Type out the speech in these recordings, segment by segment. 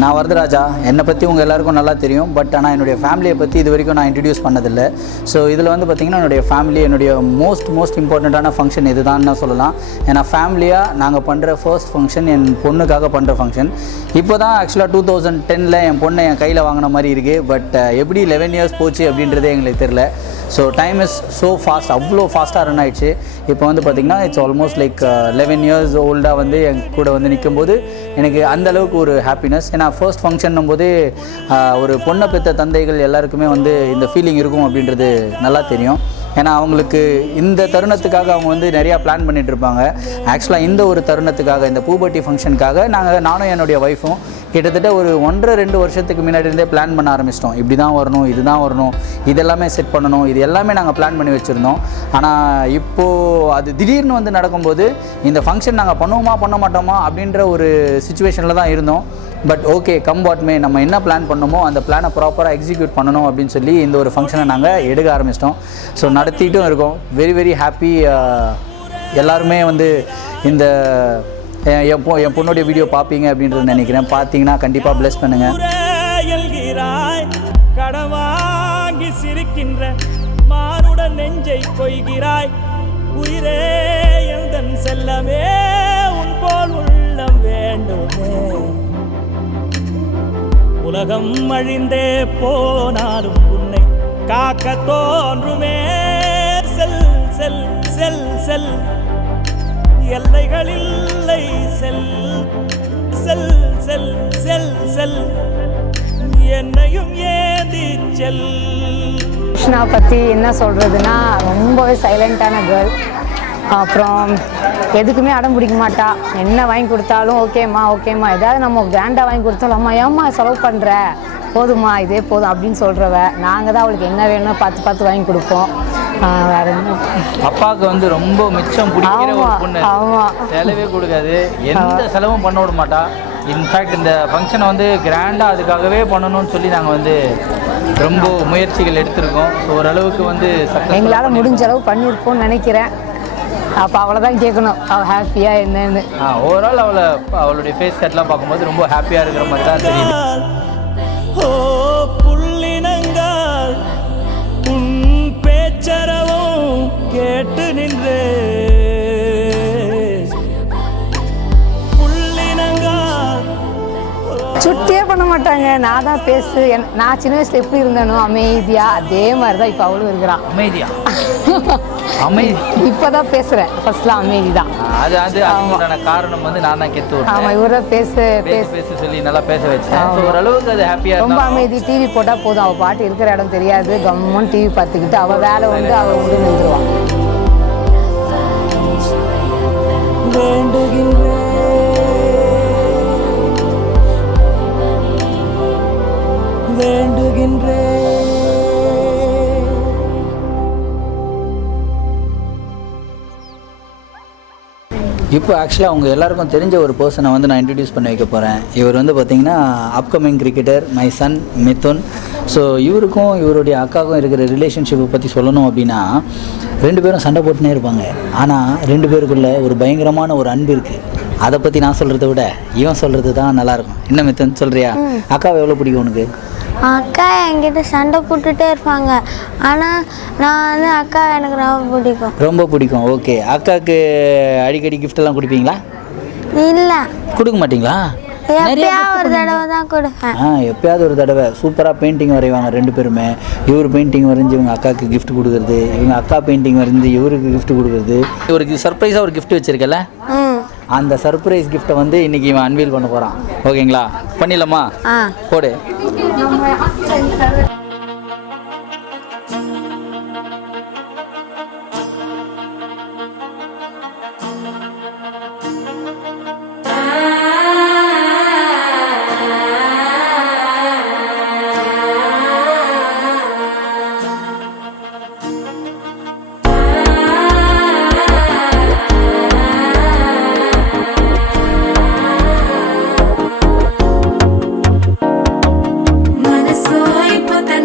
நான் வரதராஜா. என்னை பற்றி உங்கள் எல்லாருக்கும் நல்லா தெரியும். பட் ஆனால் என்னுடைய ஃபேமிலியை பற்றி இது வரைக்கும் நான் இன்ட்ரடியூஸ் பண்ணதில்லை. ஸோ இதில் வந்து பார்த்திங்கன்னா என்னுடைய ஃபேமிலி என்னுடைய மோஸ்ட் இம்பார்ட்டண்ட்டான ஃபங்க்ஷன் இது தான் சொல்லலாம். ஏன்னா ஃபேமிலியாக நாங்கள் பண்ணுற ஃபர்ஸ்ட் ஃபங்க்ஷன் என் பொண்ணுக்காக பண்ணுற ஃபங்க்ஷன். இப்போ தான் ஆக்சுவலாக 2010 என் பொண்ணை என் கையில் வாங்கின மாதிரி இருக்குது. பட் எப்படி 11 இயர்ஸ் போச்சு அப்படின்றதே எங்களுக்கு தெரில. So time is so fast, அவ்வளோ ஃபாஸ்ட்டாக ரன் ஆகிடுச்சு. இப்போ வந்து பார்த்திங்கன்னா இட்ஸ் ஆல்மோஸ்ட் லைக் 11 இயர்ஸ் ஓல்டாக வந்து என் கூட வந்து நிற்கும்போது எனக்கு அந்தளவுக்கு ஒரு ஹாப்பினஸ். ஏன்னா ஃபர்ஸ்ட் ஃபங்க்ஷன்னும் போது ஒரு பொண்ணை பெற்ற தந்தைகள் எல்லாருக்குமே வந்து இந்த ஃபீலிங் இருக்கும் அப்படின்றது நல்லா தெரியும். ஏன்னா அவங்களுக்கு இந்த தருணத்துக்காக அவங்க வந்து நிறையா பிளான் பண்ணிகிட்டு இருப்பாங்க. ஆக்சுவலாக இந்த ஒரு தருணத்துக்காக, இந்த பூபர்ட்டி ஃபங்க்ஷனுக்காக நானும் என்னுடைய ஒய்ஃபும் கிட்டத்தட்ட ஒரு 1.5-2 வருஷத்துக்கு முன்னாடி இருந்தே பிளான் பண்ண ஆரம்பிச்சிட்டோம். இப்படி தான் வரணும், இது தான் வரணும், இதெல்லாமே செட் பண்ணணும், இது எல்லாமே நாங்கள் பிளான் பண்ணி வச்சுருந்தோம். ஆனால் இப்போது அது திடீர்னு வந்து நடக்கும்போது இந்த ஃபங்க்ஷன் நாங்கள் பண்ணுவோமா பண்ண மாட்டோமா அப்படின்ற ஒரு சுச்சுவேஷனில் தான் இருந்தோம். பட் ஓகே, கம் வாட் மே, நம்ம என்ன பிளான் பண்ணோமோ அந்த பிளானை ப்ராப்பராக எக்ஸிக்யூட் பண்ணணும் அப்படின்னு சொல்லி இந்த ஒரு ஃபங்க்ஷனை நாங்கள் எடுக்க ஆரம்பிச்சிட்டோம். ஸோ நடத்திட்டும் இருக்கோம். Very happy. எல்லாருமே வந்து இந்த என் பொண்ணுடைய வீடியோ பார்ப்பீங்க அப்படின்றது நினைக்கிறேன். பார்த்தீங்கன்னா கண்டிப்பாக ப்ளஸ் பண்ணுங்கள். கடவாங்கி சிரிக்கின்ற மானுடன் நெஞ்சை கொய்கிறாய். உயிரே எந்தன் செல்லமே உன் போல் உள்ளம் வேண்டுமே. உலகம் அழிந்தே போனாலும் உன்னை காக்க தோன்றுமே. செல் செல் செல் செல், எல்லைகளில்லை. செல் செல் செல் செல் செல், என்னையும் ஏந்தி செல். கிருஷ்ணா பற்றி என்ன சொல்கிறதுனா, ரொம்பவே சைலண்ட்டான கேர்ள். அப்புறம் எதுக்குமே அடம் பிடிக்க மாட்டா. என்ன வாங்கி கொடுத்தாலும் ஓகேம்மா ஓகேம்மா. ஏதாவது நம்ம கிராண்டாக வாங்கி கொடுத்தாலும் அம்மா ஏம்மா செலவு பண்ணுற, போதுமா இதே போதும் அப்படின்னு சொல்கிறவ. நாங்கள் தான் அவளுக்கு என்ன வேணுமோ பார்த்து வாங்கி கொடுப்போம். வேற என்ன, அப்பாவுக்கு வந்து ரொம்ப மிச்சம் பிடிக்கிற ஒரு பொண்ணு. செலவே கொடுக்காது, எந்த செலவும் பண்ண விட மாட்டா. இன்ஃபேக்ட் இந்த ஃபங்க்ஷனை வந்து கிராண்டாக அதுக்காகவே பண்ணணும்னு சொல்லி நாங்கள் வந்து ரொம்ப முயற்சிகள் எடுத்திருக்கோம். ஸோ ஓரளவுக்கு வந்து எங்களால் முடிஞ்ச அளவு பண்ணியிருப்போம்னு நினைக்கிறேன். அப்போ அவளை தான் கேட்கணும், அவள் ஹாப்பியாக என்னன்னு. ஓவரால் அவளுடைய ஃபேஸ் கட்லாம் பார்க்கும்போது ரொம்ப ஹாப்பியாக இருக்கிற மாதிரி தான் தெரியுது. ஓ புள்ளினங்கால் உன் பேச்சரவும் கேட்டு நின்றே. சுட்டியே பண்ண மாட்டாங்க. நான் தான் பேசு. நான் சின்ன வயசுல எப்படி இருந்தேனோ அமைதியா, அதே மாதிரி தான் இப்போ அவளும் இருக்கிறான். அமைதியா? அமைதி இப்போதான் பேசுறேன். ஃபர்ஸ்ட்லாம் அமைதி தான். அது அதுக்கான காரணம் வந்து நான் தான் கெத்து விட்டேன். ஆமாம், இவரை பேசு சொல்லி நல்லா பேச வச்சேன். ஓரளவுக்கு அது ஹாப்பியாக ரொம்ப அமைதி. டிவி போட்டால் போதும், அவள் பாட்டு இருக்கிற இடம் தெரியாது. கம்முன்னு டிவி பார்த்துக்கிட்டு அவள் வேலை வந்து அவள் உண்டு நின்றுவான். இப்போ ஆக்சுவலாக அவங்க எல்லாருக்கும் தெரிஞ்ச ஒரு பர்சனை வந்து நான் இன்ட்ரடியூஸ் பண்ணி வைக்க போகிறேன். இவர் வந்து பார்த்திங்கன்னா upcoming cricketer my son Mithun. So இவருக்கும் இவருடைய அக்காவுக்கும் இருக்கிற ரிலேஷன்ஷிப்பை பற்றி சொல்லணும் அப்படின்னா, 2 பேரும் சண்டை போட்டுனே இருப்பாங்க. ஆனால் 2 பேருக்குள்ளே ஒரு பயங்கரமான ஒரு அன்பு இருக்குது. அதை பற்றி நான் சொல்கிறத விட இவன் சொல்கிறது தான் நல்லாயிருக்கும். என்ன மிதுன் சொல்கிறியா? அக்காவை எவ்வளோ பிடிக்கும் உனக்கு? அக்கா என்கிட்ட சண்டை போட்டுகிட்டே இருப்பாங்க. ஆனால் நான் வந்து அக்கா எனக்கு ரொம்ப பிடிக்கும். ஓகே, அக்காவுக்கு அடிக்கடி கிஃப்டெல்லாம் கொடுப்பீங்களா? இல்லை, கொடுக்க மாட்டிங்களா? எப்பயாவது ஒரு தடவை தான் கொடுப்பேன். எப்பயாவது ஒரு தடவை. சூப்பராக பெயிண்டிங் வரைவாங்க 2 பேருமே. இவர் பெயிண்டிங் வரைஞ்சி இவங்க அக்காவுக்கு கிஃப்ட் கொடுக்குறது, இவங்க அக்கா பெயிண்டிங் வரைஞ்சி இவருக்கு கிஃப்ட் கொடுக்குறது. இவருக்கு சர்ப்ரைஸாக ஒரு கிஃப்ட் வச்சுருக்கல, அந்த சர்ப்ரைஸ் கிஃப்ட்டை வந்து இன்றைக்கி இவன் அன்வீல் பண்ண போகிறான். ஓகேங்களா? பண்ணிடலாமா? போடு. Put that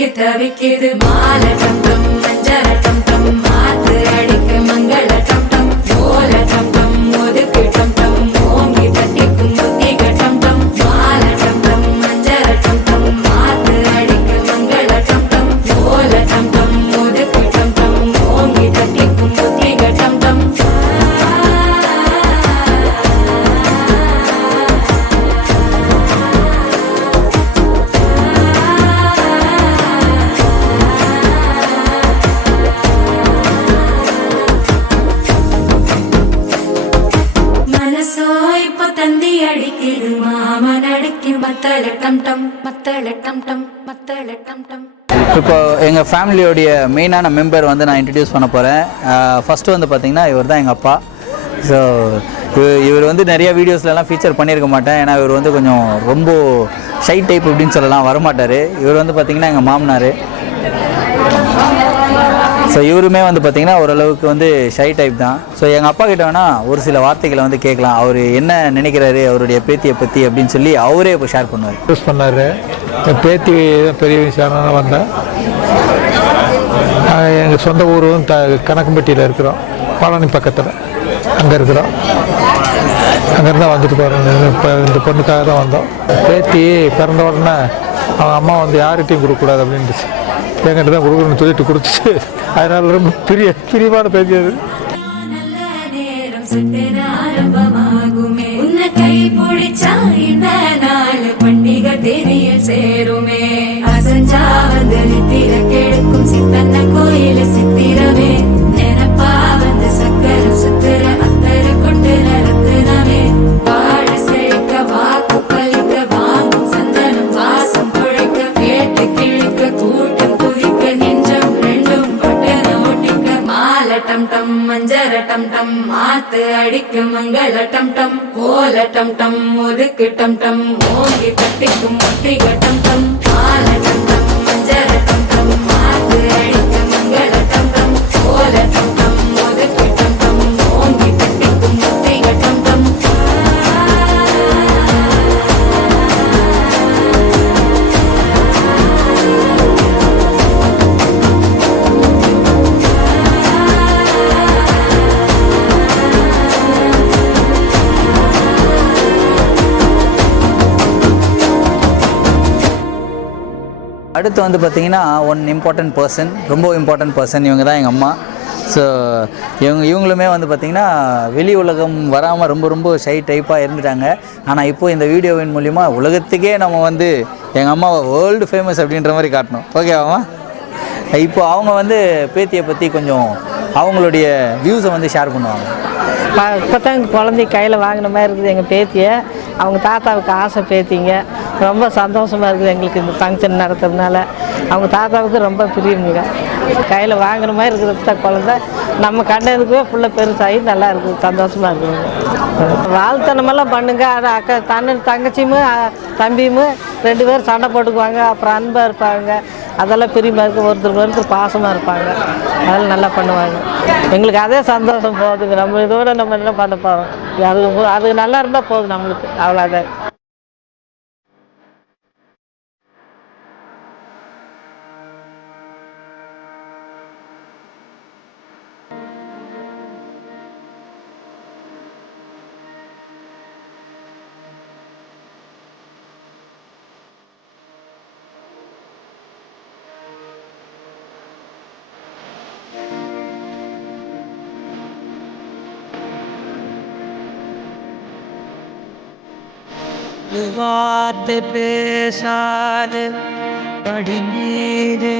தவிக்கு தவிக்குது மாலை டம் டம் மஞ்சள டம் டம் மாத்து அடிக்க மங்கள டம் டம் ஓல டம் டம் ஒதுக்கு டம் டம் ஓங்கி தட்டிக்கும் முத்திக டம் டம் மாலை டம் டம் மஞ்சள டம் டம் மாத்து அடிக்க மங்கள டம் டம் ஓல டம் டம் ஒதுக்கு டம் டம் ஓங்கி தட்டிக்கும் முத்திக டம் டம் மனசோ இப்ப தந்தி அடிக்குது மாமன் அடிக்கு மத்தள டம் டம் மத்தள டம் டம் மத்தள டம் டம். இப்போ எங்கள் ஃபேமிலியோடைய மெயினான மெம்பர் வந்து நான் இன்ட்ரடியூஸ் பண்ண போகிறேன். ஃபஸ்ட்டு வந்து பார்த்திங்கன்னா இவர் தான் எங்கள் அப்பா. ஸோ இவர் வந்து நிறைய வீடியோஸ்லலாம் ஃபீச்சர் பண்ணியிருக்க மாட்டேன், ஏன்னா இவர் வந்து கொஞ்சம் ரொம்ப ஷை டைப் அப்படின்னு சொல்லலாம், வரமாட்டார். இவர் வந்து பார்த்திங்கன்னா எங்கள் மாமனார். ஸோ இவருமே வந்து பார்த்திங்கன்னா ஓரளவுக்கு வந்து ஷை டைப் தான். ஸோ எங்கள் அப்பா கிட்ட வேணால் ஒரு சில வார்த்தைகளை வந்து கேட்கலாம், அவர் என்ன நினைக்கிறாரு அவருடைய பேத்தியை பற்றி அப்படின்னு சொல்லி அவரே இப்போ ஷேர் பண்ணுவார். யூஸ் பண்ணார். என் பேத்தி பெரிய விஷயம் வந்தேன். எங்கள் சொந்த ஊரும் கணக்கம்பட்டியில் இருக்கிறோம், பழனி பக்கத்தில். அங்கே இருக்கிறோம். அங்கேருந்து தான் வந்துட்டு போகிறோம். இப்போ இந்த பொண்ணுக்காக தான் வந்தோம். பேத்தி பிறந்த உடனே அவங்க அம்மா வந்து யார்கிட்டையும் கொடுக்கக்கூடாது அப்படின்ட்டு என்கிட்ட தான் கொடுக்கணும்னு சொல்லிட்டு கொடுத்துச்சு. அதனால ரொம்ப பிரியமான பேத்தி அது. ஆரம்பமாகுமே உன்னை கை பிடிச்சா இந்த நாள் பண்டிகை தெரிய சேருமே அசஞ்சா வந்து நித்திர கெடுக்கும் சித்தன்ன கோயில சித்திரமே நினைப்பா வந்து சக்கர சுத்துற அத்தர கொண்டு நடத்துனவே வாழ செழிக்க வாக்கு பலிக்க வாங்கும் சந்தனம் வாசம் குழைக்க கேட்டு கிழிக்க கூட்டம் குதிக்க நெஞ்சம் ரெண்டும் பட்டன ஒட்டிக்க மாலை டம் டம் மஞ்சர டம் டம் மாத்து அடிக்க மங்கள டம் டம் ஓல டம் டம் ஒதுக்கு டம் டம் ஓங்கி தட்டிக்கும் முத்திக டம் டம் மாலை டம் டம் மஞ்சர டம் டம் மாத்து அடிக்க மங்கள டம் டம் ஓல டம் டம் ஒதுக்கு டம் டம் ஓங்கி தட்டிக்கும் முத்திக டம் டம். அடுத்து வந்து பார்த்திங்கன்னா ஒன் இம்பார்ட்டன்ட் பர்சன், ரொம்ப இம்பார்ட்டன்ட் பர்சன், இவங்க தான் எங்கள் அம்மா. ஸோ இவங்களுமே வந்து பார்த்திங்கன்னா வெளி உலகம் வராமல் ரொம்ப ஷை டைப்பாக இருந்துட்டாங்க. ஆனால் இப்போது இந்த வீடியோவின் மூலிமா உலகத்துக்கே நம்ம வந்து எங்கள் அம்மாவை வேர்ல்டு ஃபேமஸ் அப்படின்ற மாதிரி காட்டணும். ஓகேவாம்மா? இப்போ அவங்க வந்து பேத்தியை பற்றி கொஞ்சம் அவங்களுடைய வியூஸை வந்து ஷேர் பண்ணுவாங்க. இப்போ தான் எங்கள் குழந்தை கையில் வாங்கின மாதிரி இருக்குது எங்கள் பேத்தியை. அவங்க தாத்தாவுக்கு ஆசை பேத்திங்க. ரொம்ப சந்தோஷமாக இருக்குது எங்களுக்கு இந்த ஃபங்க்ஷன் நடத்துறதுனால. அவங்க தாத்தாவுக்கு ரொம்ப பிரியுங்க. கையில் வாங்கின மாதிரி இருக்கிறது தான் குழந்தை. நம்ம கண்டதுக்குவே ஃபுல்ல பெருசாகி நல்லா இருக்குது, சந்தோஷமாக இருக்குதுங்க. வாழ்த்தனமெல்லாம் பண்ணுங்க. அது அக்கா தங்கச்சியும் தம்பியும் 2 பேரும் சண்டை போட்டுக்குவாங்க. அப்புறம் அன்பாக இருப்பாங்க. அதெல்லாம் பிரியமாக இருக்குது. ஒருத்தர் பாசமாக இருப்பாங்க. அதெல்லாம் நல்லா பண்ணுவாங்க. எங்களுக்கு அதே சந்தோஷம் போகுதுங்க. நம்ம இதோட நம்ம என்ன பண்ண போகிறோம்? அது நல்லா இருந்தால் போதும் நம்மளுக்கு, அவ்வளோதான். வார்த்தை பேசாது படிமீது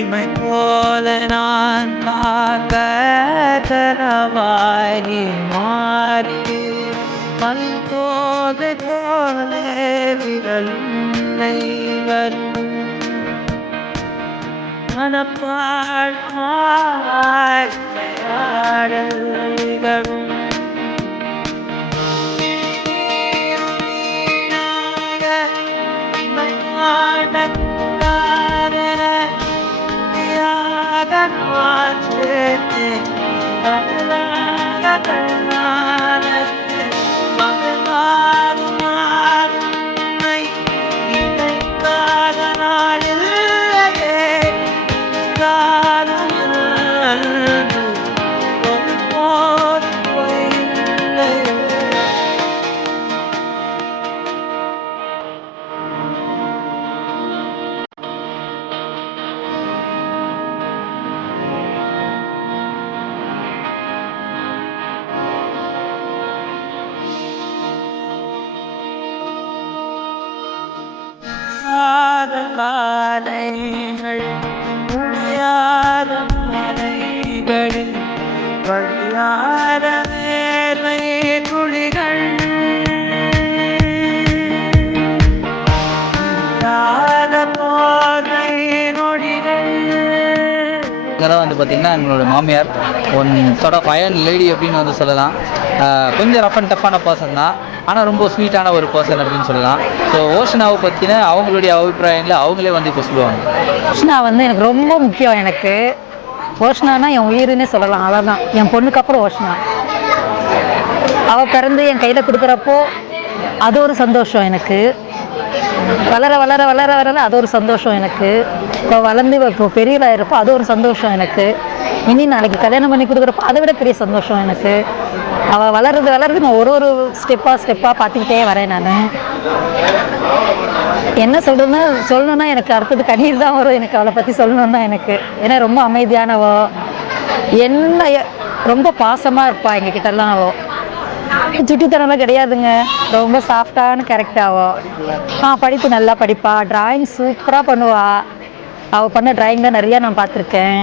இமை போல நான் பார்க்க தரவாரி மாறி பல்தோது போல விரல் வரும் மனப்பாடல்களும் மாலைகள் முடியாத மலைகளில் வழியாத வேர்வை துளிகள் போதை நொடிகள். இதெல்லாம் வந்து பார்த்திங்கன்னா எங்களோட மாமியார் one sort of iron lady அப்படின்னு வந்து சொல்லலாம். கொஞ்சம் ரஃப் அண்ட் டஃப்பான பர்சன் தான், ஆனால் ரொம்ப ஸ்வீட்டான ஒரு பர்சன் அப்படின்னு சொல்லலாம். ஸோ ஓஷனாவை பற்றின அவங்களுடைய அபிப்பிராயங்களை அவங்களே வந்து இப்போ சொல்லுவாங்க. ஓஷனா வந்து எனக்கு ரொம்ப முக்கியம். எனக்கு ஓஷனானா என் உயிருன்னே சொல்லலாம். அவ்வளோதான், என் பொண்ணுக்கு அப்புறம் ஓஷனா. அவள் பிறந்து என் கையில் கொடுக்குறப்போ அது ஒரு சந்தோஷம் எனக்கு. வளர வளர வளர வளர அது ஒரு சந்தோஷம் எனக்கு. இப்போ வளர்ந்து இப்போ பெரியவளாக இருப்போ அது ஒரு சந்தோஷம் எனக்கு. இனி நாளைக்கு கல்யாணம் பண்ணி கொடுக்குறப்போ அதை விட பெரிய சந்தோஷம் எனக்கு. அவள் வளர்றது நான் ஒரு ஸ்டெப்பாக பார்த்துக்கிட்டே வரேன். நான் என்ன சொல்லணுன்னா எனக்கு அடுத்தது கண்ணீர் தான் வரும். எனக்கு அவளை பற்றி சொல்லணுன்னா எனக்கு, ஏன்னா ரொம்ப அமைதியானவோ, என்ன ரொம்ப பாசமாக இருப்பாள் எங்ககிட்டலாம். அவள் சுட்டித்தனம்லாம் கிடையாதுங்க, ரொம்ப சாஃப்டான கேரக்டராவோ. படிப்பு நல்லா படிப்பா, டிராயிங் சூப்பராக பண்ணுவா. அவள் பண்ண டிராயிங் தான் நிறையா நான் பார்த்துருக்கேன்.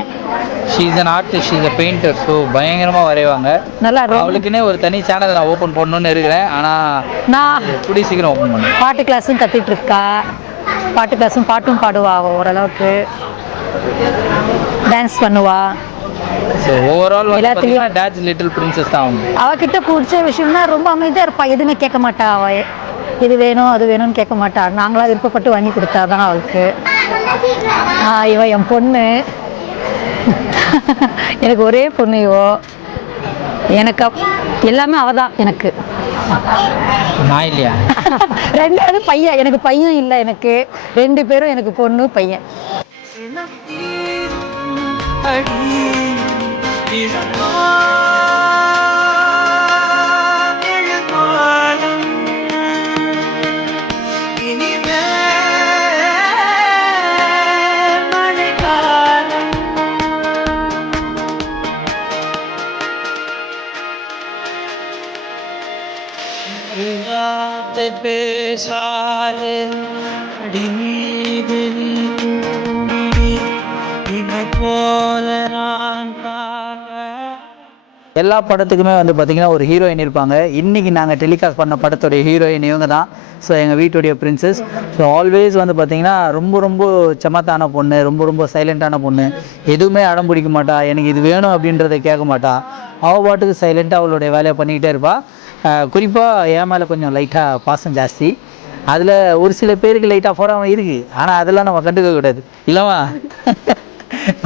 She is an artist, she is a painter. So பயங்கரமாக வரைவாங்க. நல்லா அவளுக்குன்னே ஒரு தனி சேனல் நான் ஓப்பன் பண்ணணுன்னு இருக்கிறேன். ஆனால் நான் கூடிய சீக்கிரம் ஓப்பன் பண்ணேன். பாட்டு கிளாஸும் கற்றுட்டு இருக்கா. பாட்டும் பாடுவா. அவள் ஓரளவுக்கு டான்ஸ் பண்ணுவா. ஸோ ஓவரால் எல்லாத்துலேயும் டாட்ஸ் லிட்டில் பிரின்சஸ் தான் அவங்க. அவகிட்ட பிடிச்ச விஷயம்னா ரொம்ப அமைதியாக இருப்பாள். எதுவுமே கேட்க மாட்டா. அவள் இது வேணும் அது வேணும்னு கேட்க மாட்டா. நாங்களாம் விருப்பப்பட்டு வாங்கி கொடுத்தா தான் அவளுக்கு. இவன் என் பொண்ணு. எனக்கு ஒரே பொண்ணு இவோ. எனக்கு எல்லாமே அவள் தான் எனக்கு. நான் இல்லையா? ரெண்டாவது பையன். எனக்கு பையன் இல்லை. எனக்கு 2 பேரும் எனக்கு பொண்ணு பையன். பேசாது போல நான் எல்லா படத்துக்குமே வந்து பார்த்திங்கன்னா ஒரு ஹீரோயின் இருப்பாங்க. இன்றைக்கி நாங்கள் டெலிகாஸ்ட் பண்ண படத்துடைய ஹீரோயின் இவங்க தான். ஸோ எங்கள் வீட்டுடைய பிரின்சஸ். ஸோ ஆல்வேஸ் வந்து பார்த்திங்கன்னா ரொம்ப சமத்தான பொண்ணு, ரொம்ப சைலண்ட்டான பொண்ணு. எதுவுமே அடம் பிடிக்க மாட்டா. எனக்கு இது வேணும் அப்படின்றத கேட்க மாட்டா. அவள் பாட்டுக்கு சைலண்ட்டாக அவளுடைய வேலையை பண்ணிக்கிட்டே இருப்பாள். குறிப்பாக என் மேலே கொஞ்சம் லைட்டாக பாசம் ஜாஸ்தி. அதில் ஒரு சில பேருக்கு லைட்டாக போகாமல் இருக்குது. ஆனால் அதெல்லாம் நம்ம கண்டுக்க கூடாது இல்லைவா?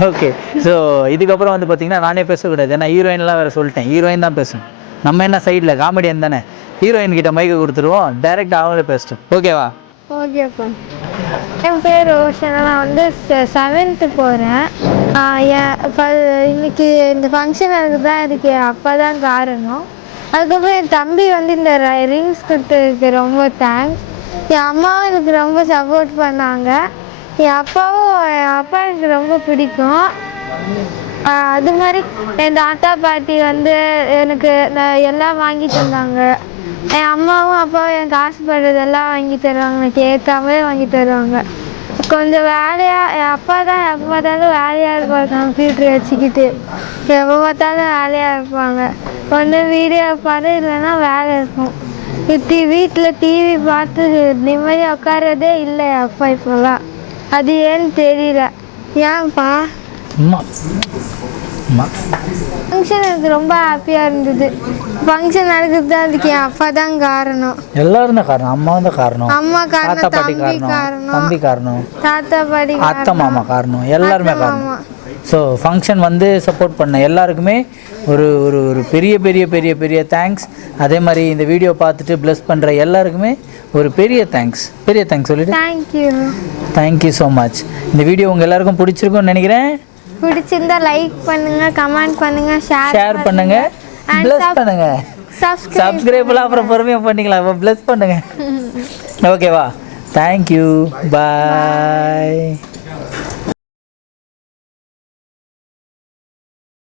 ஓகே. ஸோ இதுக்கப்புறம் வந்து பார்த்திங்கன்னா நானே பேசக்கூடாது. ஏன்னா ஹீரோயின்லாம் வேறு சொல்லிட்டேன். ஹீரோயின் தான் பேசணும். நம்ம என்ன சைடில் காமெடியன் தானே. ஹீரோயின் கிட்ட மைக்கை கொடுத்துருவோம், டைரெக்டாக அவங்களே பேசிட்டோம். ஓகேவா? ஓகேப்பா. என் பேர் ரோஷனா. நான் வந்து 7th போகிறேன். இன்னைக்கு இந்த ஃபங்க்ஷன் அதுக்கு தான் இதுக்கு அப்பா தான் காரணம். அதுக்கப்புறம் என் தம்பி வந்து இந்த ரிங்ஸ் கொடுத்ததுக்கு ரொம்ப தேங்க்ஸ். என் அம்மாவும் எனக்கு ரொம்ப சப்போர்ட் பண்ணாங்க. என் அப்பா எனக்கு ரொம்ப பிடிக்கும். அது மாதிரி என் தாத்தா பாட்டி வந்து எனக்கு எல்லாம் வாங்கி தந்தாங்க. என் அம்மாவும் அப்பாவும் எனக்கு ஆசைப்படுறதெல்லாம் வாங்கி தருவாங்க. எனக்கு ஏற்காமலே வாங்கி தருவாங்க. கொஞ்சம் வேலையாக என் அப்பா தான் எப்போ பார்த்தாலும் வேலையாக இருப்பாங்க. கம்ப்யூட்டர் வச்சுக்கிட்டு எப்போ பார்த்தாலும் வேலையாக இருப்பாங்க. ஒன்று வீடியோ பார்ப்பாரு, இல்லைன்னா வேலை இருக்கும். வீட்டில் டிவி பார்த்து நிம்மதியாக உட்காரதே இல்லை அப்பா இப்போலாம். அது ஏன்னு தெரியல. ஏன்ப்பா? ஃபங்க்ஷன் எனக்கு ரொம்ப ஹாப்பியாக இருந்தது. ஃபங்க்ஷன் நடக்குது அதுக்கு என் அப்பா தான் காரணம். எல்லாரும் தான் காரணம். அம்மா தான் காரணம். அம்மா காரணம், தாத்தா பாட்டி காரணம், தம்பி காரணம், தாத்தா பாட்டி, அத்தை மாமா காரணம், எல்லாருமே காரணம். ஸோ ஃபங்க்ஷன் வந்து சப்போர்ட் பண்ண எல்லாருக்குமே ஒரு ஒரு ஒரு பெரிய பெரிய பெரிய பெரிய தேங்க்ஸ். அதே மாதிரி இந்த வீடியோ பார்த்துட்டு ப்ளஸ் பண்ணுற எல்லாருக்குமே ஒரு பெரிய தேங்க்ஸ் சொல்லிட்டு தேங்க்யூ ஸோ மச். இந்த வீடியோ உங்கள் எல்லாருக்கும் பிடிச்சிருக்கும்னு நினைக்கிறேன். பிடிச்சிருந்தா லைக் பண்ணுங்க, கமெண்ட் பண்ணுங்க, ஷேர் பண்ணுங்க, ப்ளஸ் பண்ணுங்க. சப்ஸ்கிரைப்லாம் அப்புறம் பொறுமையாக பண்ணிக்கலாம். இப்போ ப்ளஸ் பண்ணுங்க. ஓகேவா? தேங்க்யூ. பாய்.